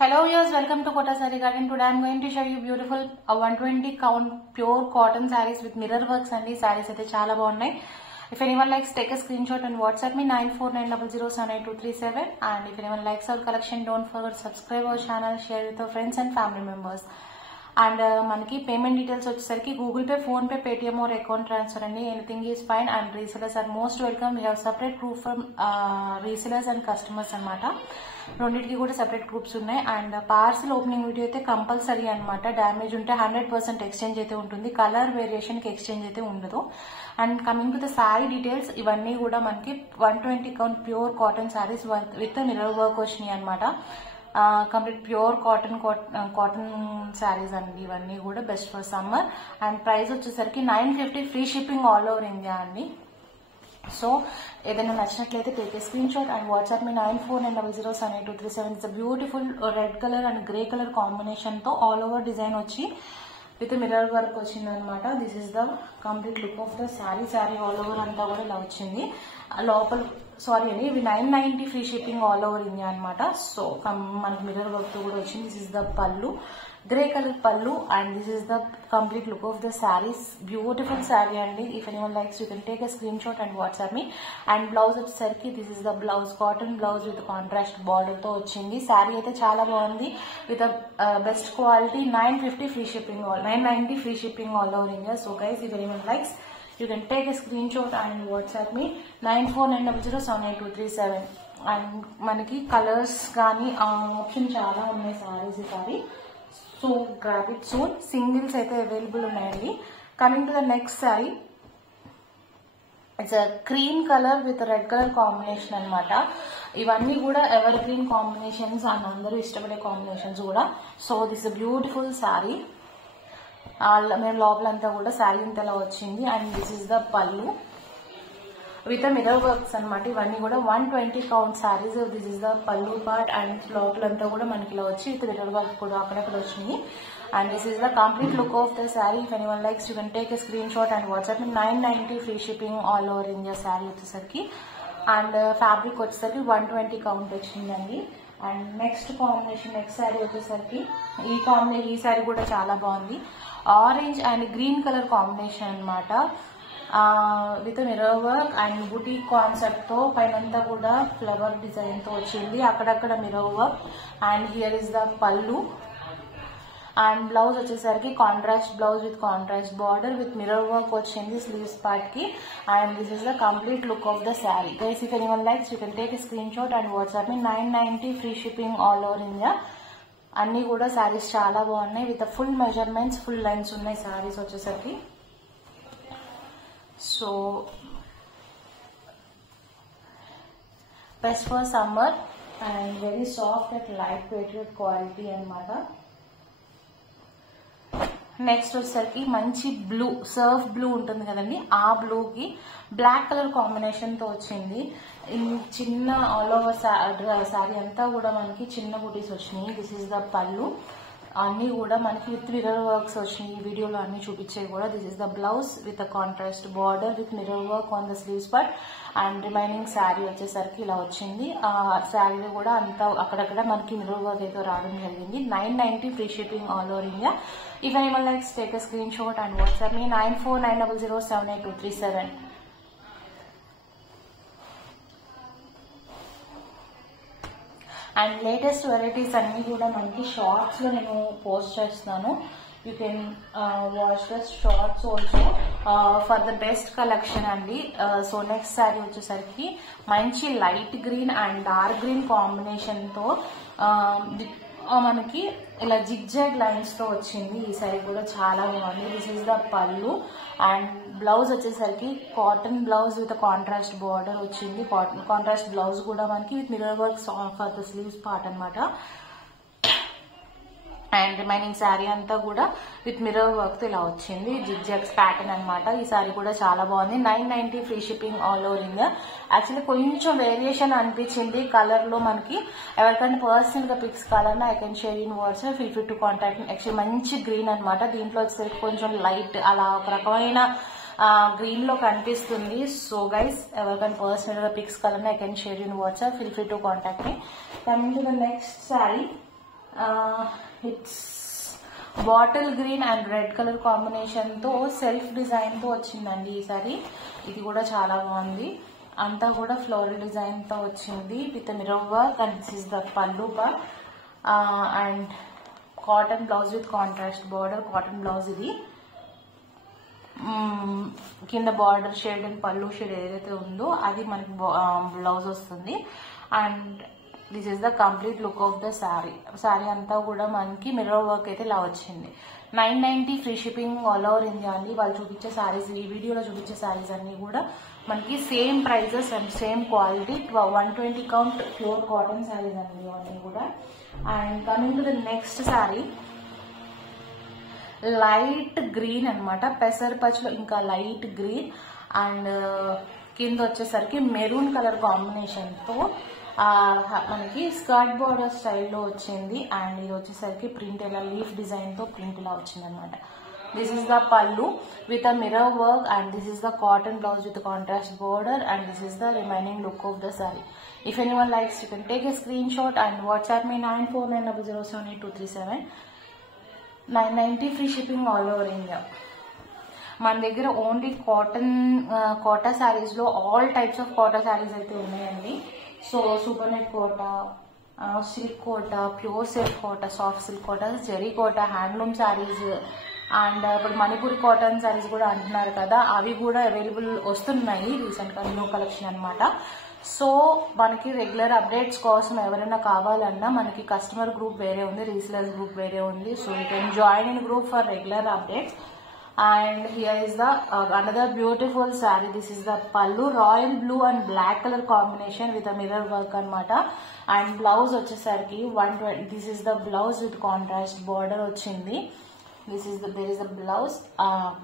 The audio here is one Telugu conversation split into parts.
Hello viewers, welcome to Kota Saree Garden. Today I am going to show you beautiful 120 count pure cotton sarees with mirror works and these sarees aithe chaala baagunnai. If anyone likes, take a screenshot and WhatsApp me 9490078237. And if anyone likes our collection, don't forget to subscribe our channel, share with your friends and family members. And manaki payment details vachesariki Google Pay, Phone Pay, Paytm or account transfer andi, anything is fine. And resellers are most welcome. We have separate group from resellers and customers anamata. రెండింటికి కూడా సెపరేట్ గ్రూప్స్ ఉన్నాయి. అండ్ పార్సల్ ఓపెనింగ్ వీడియో అయితే కంపల్సరీ అనమాట. డ్యామేజ్ ఉంటే 100% ఎక్స్చేంజ్ అయితే ఉంటుంది. కలర్ వేరియేషన్ కి ఎక్స్చేంజ్ అయితే ఉండదు. And coming to the sari details, ఇవన్నీ కూడా మనకి 120 count pure cotton saris with mirror work వచ్చినాయి అనమాట. కంప్లీట్ ప్యూర్ కాటన్ శారీస్ అండి. ఇవన్నీ కూడా best for summer. And price వచ్చేసరికి 950 free shipping all over India అండి. సో ఏదైనా నచ్చినట్లయితే take a screenshot and WhatsApp me 9490078237. It's beautiful red colour and grey colour combination తో ఆల్ ఓవర్ డిజైన్ వచ్చి విత్ మిర్రర్ వర్క్ వచ్చింది అనమాట. This is the complete look of the sari. Sari all over అంతా కూడా ఇలా వచ్చింది. లోపల సారీ అండి, ఇవి 990 free shipping all over India అనమాట. సో మనకి మిర్రర్ వర్క్ తో కూడా వచ్చింది. This is the pallu, grey colour pallu, and this is the complete look of the saris. Beautiful sari అండి. If anyone likes you can take a screenshot and WhatsApp me. And blouse వచ్చేసరికి this is the blouse, cotton blouse with contrast border తో వచ్చింది. శారీ అయితే చాలా బాగుంది with best quality. 950 free shipping 990 free shipping all over India. So guys, if anyone likes you can take a screenshot and WhatsApp me 9490078237. And మనకి కలర్స్ కానీ ఆప్షన్ చాలా ఉన్నాయి saris sorry. So grab it soon. Singles అయితే అవైలబుల్ ఉన్నాయండి. Coming to the next sorry, it's cream colour with red colour combination అనమాట. ఇవన్నీ కూడా ఎవర్ గ్రీన్ కాంబినేషన్స్ అండ్ అందరూ ఇష్టపడే కాంబినేషన్స్ కూడా. So this beautiful sorry. మేము లోపలంతా కూడా శారీ ఇంతలా వచ్చింది. అండ్ దిస్ ఇస్ ద పల్లు విత్ మిర్రర్ వర్క్స్ అనమాట. ఇవన్నీ కూడా 120 count saris. This is the pallu part. And లోపలంతా కూడా మనకి ఇలా వచ్చి విత్ మిర్రర్ వర్క్ కూడా అక్కడక్కడ వచ్చినాయి. And this is the complete look of the sari. If anyone likes you can take a screenshot and WhatsApp 990 free shipping all over India sari వచ్చేసరికి. అండ్ ఫ్యాబ్రిక్ వచ్చేసరికి 120 కౌంట్ వచ్చిందండి. And next combination, next sari వచ్చేసరికి ఈ శారీ కూడా చాలా బాగుంది. Orange and green colour combination అనమాట. With mirror work and boutique concept తో పైనంతా కూడా ఫ్లవర్ డిజైన్ తో వచ్చింది. అక్కడక్కడ mirror work. And here is the pallu. And blouse వచ్చేసరికి contrast blouse with contrast border with mirror work వచ్చింది స్లీవ్స్ పార్ట్ కి. And this is the complete look of the sari. Guys, if anyone likes you can take a screenshot and WhatsApp me 990 free shipping all over India. అన్ని కూడా శారీస్ చాలా బాగున్నాయి with full measurements, full lines ఉన్నాయి శారీస్ వచ్చేసరికి. So best for summer and very soft and light weight quality అనమాట. నెక్స్ట్ వచ్చేసరికి మంచి బ్లూ, సర్ఫ్ బ్లూ ఉంటుంది కదండి, ఆ బ్లూకి బ్లాక్ కలర్ కాంబినేషన్ తో వచ్చింది. చిన్న ఆల్ ఓవర్ శారీ అంతా కూడా మనకి చిన్న బూటీస్ వచ్చినాయి. దిస్ ఇస్ ద పల్లు. అన్ని కూడా మనకి విత్ మిర్రర్ వర్క్స్ వచ్చినాయి. ఈ వీడియోలో అన్ని చూపించేవి కూడా. This is the blouse with contrast border with mirror work on the sleeves part. And remaining sari వచ్చేసరికి ఇలా వచ్చింది. ఆ శారీలో కూడా అంతా అక్కడక్కడ మనకి మిర్రర్ వర్క్ అయితే రావడం జరిగింది. 990 free shipping all over India. If anyone likes, take a screenshot and WhatsApp me 9490078237. And latest varieties అన్ని కూడా మనకి షార్ట్స్ లో నేను పోస్ట్ చేస్తున్నాను. You can watch the shorts also for the best collection అండి. సో నెక్స్ట్ శారీ వచ్చేసరికి మంచి light green and dark green combination తో మనకి ఇలా జిగ్జాగ్ లైన్స్ తో వచ్చింది. ఈ సారీ కూడా చాలా బాగుంది. This is the pallu. And blouse వచ్చేసరికి cotton blouse with contrast border వచ్చింది. కాంట్రాస్ట్ బ్లౌజ్ కూడా మనకి with mirror work for the sleeves part అనమాట. అండ్ రిమైనింగ్ శారీ అంతా కూడా విత్ మిర్రర్ వర్క్ తో ఇలా వచ్చింది. జిగ్జాగ్స్ ప్యాటర్న్ అనమాట. ఈ శారీ కూడా చాలా బాగుంది. 990 free shipping all over India. Actually కొంచెం వేరియేషన్ అనిపించింది కలర్ లో. మనకి ఎవరికైనా పర్సనల్ గా పిక్స్ కావాలన్నా I can share in WhatsApp. Feel free to contact. Actually మంచి గ్రీన్ అనమాట. దీంట్లో వచ్చేసరికి కొంచెం లైట్ అలా ఒక రకమైన గ్రీన్ లో కనిపిస్తుంది. సో గైస్, ఎవరికైనా పర్సనల్ గా పిక్స్ కావాలన్నా I can share in WhatsApp. Feel free to contact me. Coming to the next sari, it's bottle green and red colour combination తో సెల్ఫ్ డిజైన్ తో వచ్చిందండి ఈసారి. ఇది కూడా చాలా బాగుంది. అంతా కూడా ఫ్లోరల్ డిజైన్ తో వచ్చింది with mirror work and this is the pallu part and cotton blouse with contrast border cotton blouse. ఇది కింద border shade and pallu shade ఏదైతే ఉందో అది మనకి బ్లౌజ్ వస్తుంది. And this is the complete look of the sari. Sari అంతా కూడా మనకి మిర్రర్ వర్క్ అయితే ఇలా వచ్చింది. 990 free shipping all over India అండి. వాళ్ళు చూపించే శారీస్, ఈ వీడియోలో చూపించే శారీస్ అన్ని కూడా మనకి same prices and same quality. 120 count pure cotton saris అండి ఇవన్నీ కూడా. And coming to the next sari, light green అనమాట, పెసరపచ్చులో ఇంకా లైట్ గ్రీన్ అండ్ కింద వచ్చేసరికి మెరూన్ కలర్ కాంబినేషన్ తో మనకి స్కర్ట్ బార్డర్ స్టైల్లో వచ్చింది. అండ్ ఇది వచ్చేసరికి ప్రింట్ ఇలా లీఫ్ డిజైన్ తో ప్రింట్ ఇలా వచ్చింది అనమాట. దిస్ ఇస్ ద పల్లు with a mirror work and this is the cotton blouse with contrast border and this is the remaining look of the sorry. If anyone likes, you can take a screenshot and WhatsApp me 9490078237. 990 free shipping all over India. మన దగ్గర ఓన్లీ కోటా శారీస్ లో all types of Kota saris అయితే ఉన్నాయండి. So super net Kota, silk Kota, pure silk Kota, soft silk Kota, zari Kota, handloom saris and ఇప్పుడు మణిపూరి కాటన్ శారీస్ కూడా అంటున్నారు కదా, అవి కూడా అవైలబుల్ వస్తున్నాయి రీసెంట్ గా న్యూ కలెక్షన్ అనమాట. సో మనకి రెగ్యులర్ అప్డేట్స్ కోసం ఎవరైనా కావాలన్నా మనకి కస్టమర్ గ్రూప్ వేరే ఉంది, రీసేలర్స్ గ్రూప్ వేరే ఉంది. So you can join in group for regular updates. And here is the another beautiful saree. This is the pallu, royal blue and black color combination with a mirror work anamata. And blouse vachesariki 120. This is the blouse with contrast border ochindi. There is a blouse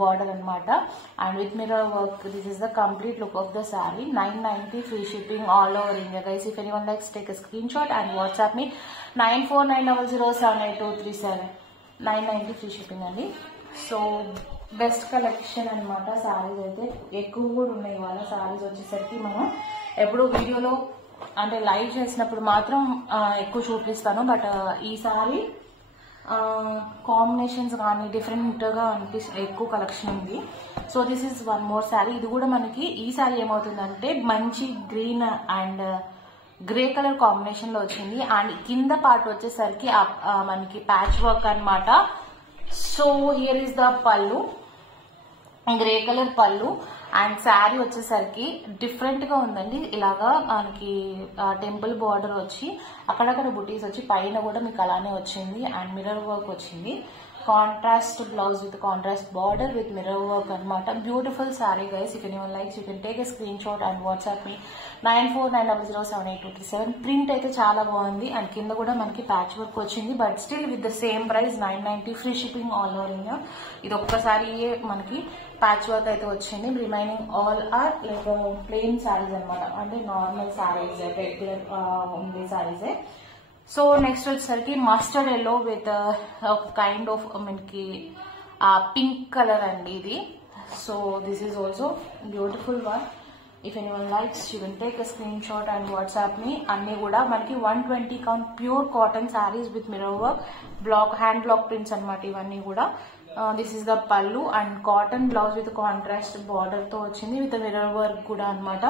border anamata and with mirror work. This is the complete look of the saree. 990 free shipping all over India, guys. If anyone likes, take a screenshot and WhatsApp me 9490078237. 990 free shipping andi. So best collection అనమాట. శారీస్ అయితే ఎక్కువ కూడా ఉన్నాయి ఇవాళ. శారీస్ వచ్చేసరికి మనం ఎప్పుడు వీడియోలో అంటే లైవ్ చేసినప్పుడు మాత్రం ఎక్కువ చూపిస్తాను. బట్ ఈ సారీ కాంబినేషన్స్ కానీ డిఫరెంట్ గా ఎక్కువ కలెక్షన్ ఉంది. So this is one more sari. ఇది కూడా మనకి ఈ శారీ ఏమవుతుందంటే మంచి green and grey colour combination లో వచ్చింది. అండ్ కింద పార్ట్ వచ్చేసరికి మనకి ప్యాచ్ వర్క్ అనమాట. So here is the pallu, grey colour pallu and sari వచ్చేసరికి డిఫరెంట్ గా ఉందండి. ఇలాగా మనకి టెంపుల్ బార్డర్ వచ్చి అక్కడక్కడ బుటీస్ వచ్చి పైన కూడా మీకు అలానే వచ్చింది అండ్ మిర్రర్ వర్క్ వచ్చింది. Contrast blouse with contrast border with mirror work అనమాట. Beautiful sari guys. If anyone likes, you can take a screenshot and WhatsApp me 9490078237. Print అయితే చాలా బాగుంది అండ్ కింద కూడా మనకి ప్యాచ్ వర్క్ వచ్చింది. But still with the same price 990 free shipping all over India. ఇది ఒక్కసారి మనకి ప్యాచ్ వర్క్ అయితే వచ్చింది. Remaining all are like plain saris అనమాట, అంటే నార్మల్ శారీస్ రెగ్యులర్ ఉండే శారీసే. సో నెక్స్ట్ వచ్చేసరికి mustard yellow with kind of మనకి పింక్ కలర్ అండి ఇది. So this is also beautiful one. If anyone likes, you can take a screenshot and WhatsApp me. అన్ని కూడా మనకి 120 count pure cotton saris with mirror work, hand block prints అనమాట ఇవన్నీ కూడా. This is the pallu and cotton blouse with contrast border తో వచ్చింది విత్ మిర్రర్ వర్క్ కూడా అనమాట.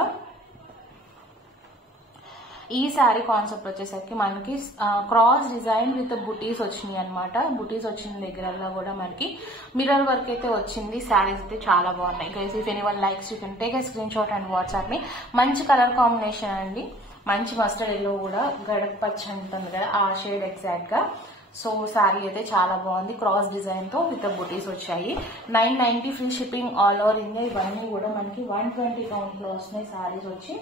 ఈ శారీ కాన్సెప్ట్ వచ్చేసరికి మనకి క్రాస్ డిజైన్ విత్ బుటీస్ వచ్చినాయి అనమాట. బుటీస్ వచ్చిన దగ్గరలో కూడా మనకి మిర్రర్ వర్క్ అయితే వచ్చింది. శారీస్ అయితే చాలా బాగున్నాయి guys. If anyone likes, you can take a screenshot and WhatsApp me. మంచి కలర్ కాంబినేషన్ అండి, మంచి మస్టర్డ్ ఎల్లో కూడా గడప పచ్చ ఉంటుంది కదా ఆ షేడ్ ఎగ్జాక్ట్ గా. సో శారీ అయితే చాలా బాగుంది. క్రాస్ డిజైన్ తో విత్ బుటీస్ వచ్చాయి. 990 free shipping all over India. ఇవన్నీ కూడా మనకి 120 కౌంట్ లో వస్తున్నాయి శారీస్ వచ్చి.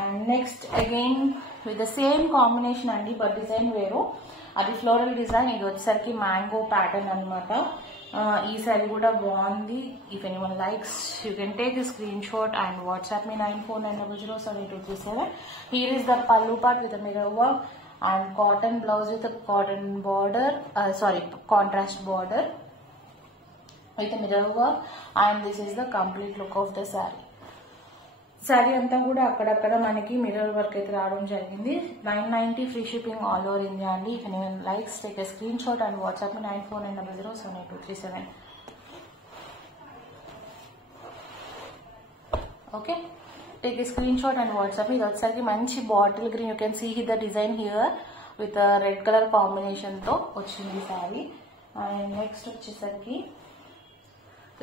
And next again with the same combination అండి, బట్ డిజైన్ వేరు. అది ఫ్లోరల్ డిజైన్, ఇది వచ్చేసరికి మ్యాంగో ప్యాటర్న్ అనమాట. ఈ సారీ కూడా బాగుంది. If anyone likes, you can take a screenshot and WhatsApp me 9490078237. Here is the pallu part with mirror work and cotton blouse with a cotton border, contrast border with a mirror work, and this is the complete look of the saree. Sari అంతా కూడా అక్కడక్కడ మనకి మిర్రర్ వర్క్ అయితే రావడం జరిగింది. 990 free shipping all over India అండి. If anyone likes take a screenshot and WhatsApp 9490078237. Okay, take a screenshot and WhatsApp. ఇది వచ్చేసరికి మంచి bottle green, you can see the design here with red colour combination తో వచ్చింది శారీ. అండ్ నెక్స్ట్ వచ్చేసరికి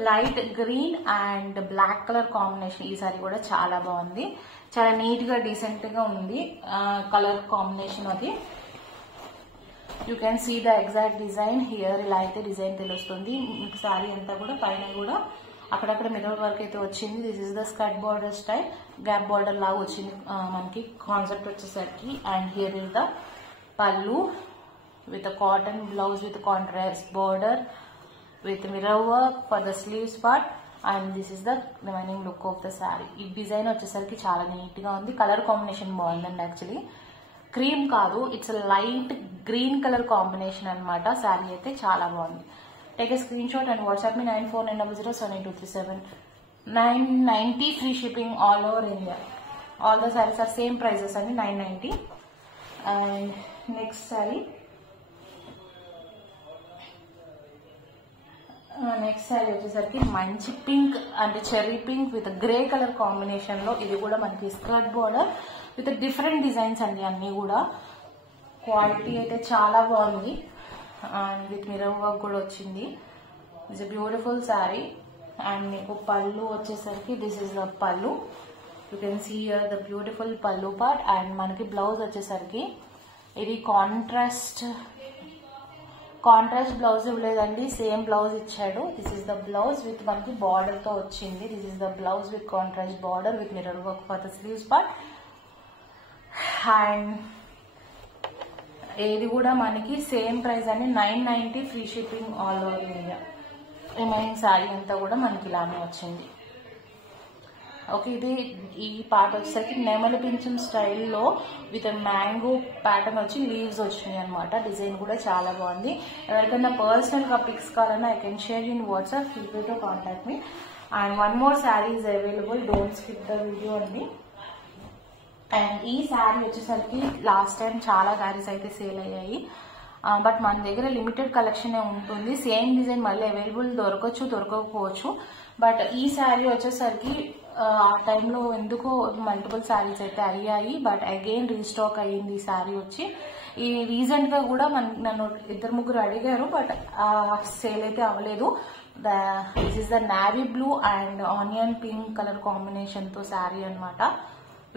light green and black colour combination. ఈ సారీ కూడా చాలా బాగుంది, చాలా నీట్ గా డీసెంట్ గా ఉంది కలర్ కాంబినేషన్. అది you can see the exact design here. ఇలా అయితే డిజైన్ తెలుస్తుంది మీకు. సారీ అంతా కూడా పైన కూడా అక్కడక్కడ మిర్రర్ వర్క్ అయితే వచ్చింది. This is the skirt border style, gap border లాగా వచ్చింది మనకి కాన్సెప్ట్ వచ్చేసరికి. అండ్ హియర్ ఇస్ ద పల్లు with cotton blouse with contrast border with mirror work for the sleeves part, and this is the remaining look of the saree. ఈ డిజైన్ వచ్చేసరికి చాలా నీట్ గా ఉంది. కలర్ కాంబినేషన్ బాగుందండి. యాక్చువల్లీ క్రీమ్ కాదు, it's light green colour combination అన్నమాట. శారీ అయితే చాలా బాగుంది. Take a screenshot and WhatsApp 9490078237. 990 free shipping all over India. All the saris are same prices అండి, 990. అండ్ నెక్స్ట్ శారీ వచ్చేసరికి మంచి పింక్ అంటే cherry pink with grey colour combination లో. ఇది కూడా మనకి skirt border with different designs అండి. అన్ని కూడా క్వాలిటీ అయితే చాలా బాగుంది. అండ్ విత్ మిర్రర్ వర్క్ కూడా వచ్చింది. It's a beautiful sari. And మీకు పళ్ళు వచ్చేసరికి this is the pallu, you can see here the beautiful pallu part. And మనకి బ్లౌజ్ వచ్చేసరికి ఇది కాంట్రాస్ట్ బ్లౌజ్ ఇవ్వలేదండి, సేమ్ బ్లౌజ్ ఇచ్చాడు. This is the blouse with మనకి బార్డర్ తో వచ్చింది. This is the blouse with contrast border with mirror work for the sleeves part. And ఇది కూడా మనకి సేమ్ ప్రైస్ అండి, 990 free shipping all over India. Remaining sari అంతా కూడా మనకి ఇలానే వచ్చింది. ఓకే, ఇది ఈ పార్ట్ వచ్చేసరికి నెమలి పింఛం స్టైల్లో విత్ మ్యాంగో ప్యాటర్న్ వచ్చి లీవ్స్ వచ్చినాయి అనమాట. డిజైన్ కూడా చాలా బాగుంది. ఎవరికైనా పర్సనల్ గా పిక్స్ కావాలన్నా I can share in WhatsApp, feel free to contact me. And one more sari is available, don't skip the video అండి. అండ్ ఈ శారీ వచ్చేసరికి లాస్ట్ టైం చాలా శారీస్ అయితే సేల్ అయ్యాయి, బట్ మన దగ్గర లిమిటెడ్ కలెక్షన్ ఉంటుంది. సేమ్ డిజైన్ మళ్ళీ అవైలబుల్ దొరకచ్చు, దొరకకపోవచ్చు. బట్ ఈ శారీ వచ్చేసరికి ఆ టైంలో ఎందుకో మల్టిపుల్ శారీస్ అయితే అయ్యాయి, బట్ అగైన్ రీస్టాక్ అయ్యింది ఈ శారీ వచ్చి. ఈ రీసెంట్ గా కూడా నన్ను 2-3 అడిగారు, బట్ సేల్ అయితే అవ్వలేదు. This is the navy blue and onion pink colour combination తో శారీ అనమాట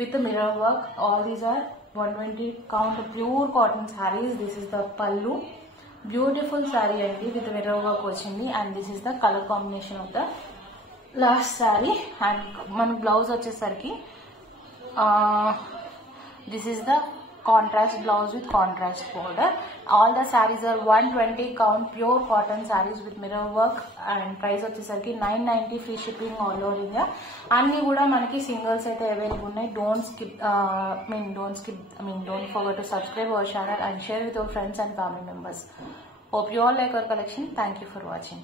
with mirror work. All these are 120 count pure cotton saris. This is the pallu, beautiful sari అండి విత్ మిర్రర్ వర్క్ వచ్చింది. And this is the colour combination of the last sari. And మన బ్లౌజ్ వచ్చేసరికి this is the contrast blouse with contrast border. All the saris are 120 count pure cotton saris with mirror work. And price వచ్చేసరికి 990 free shipping all over India. అన్ని కూడా మనకి సింగిల్స్ అయితే అవైలబుల్ ఉన్నాయి. Don't forget to subscribe our channel and share with our friends and family members. Hope you all like our collection. Thank you for watching.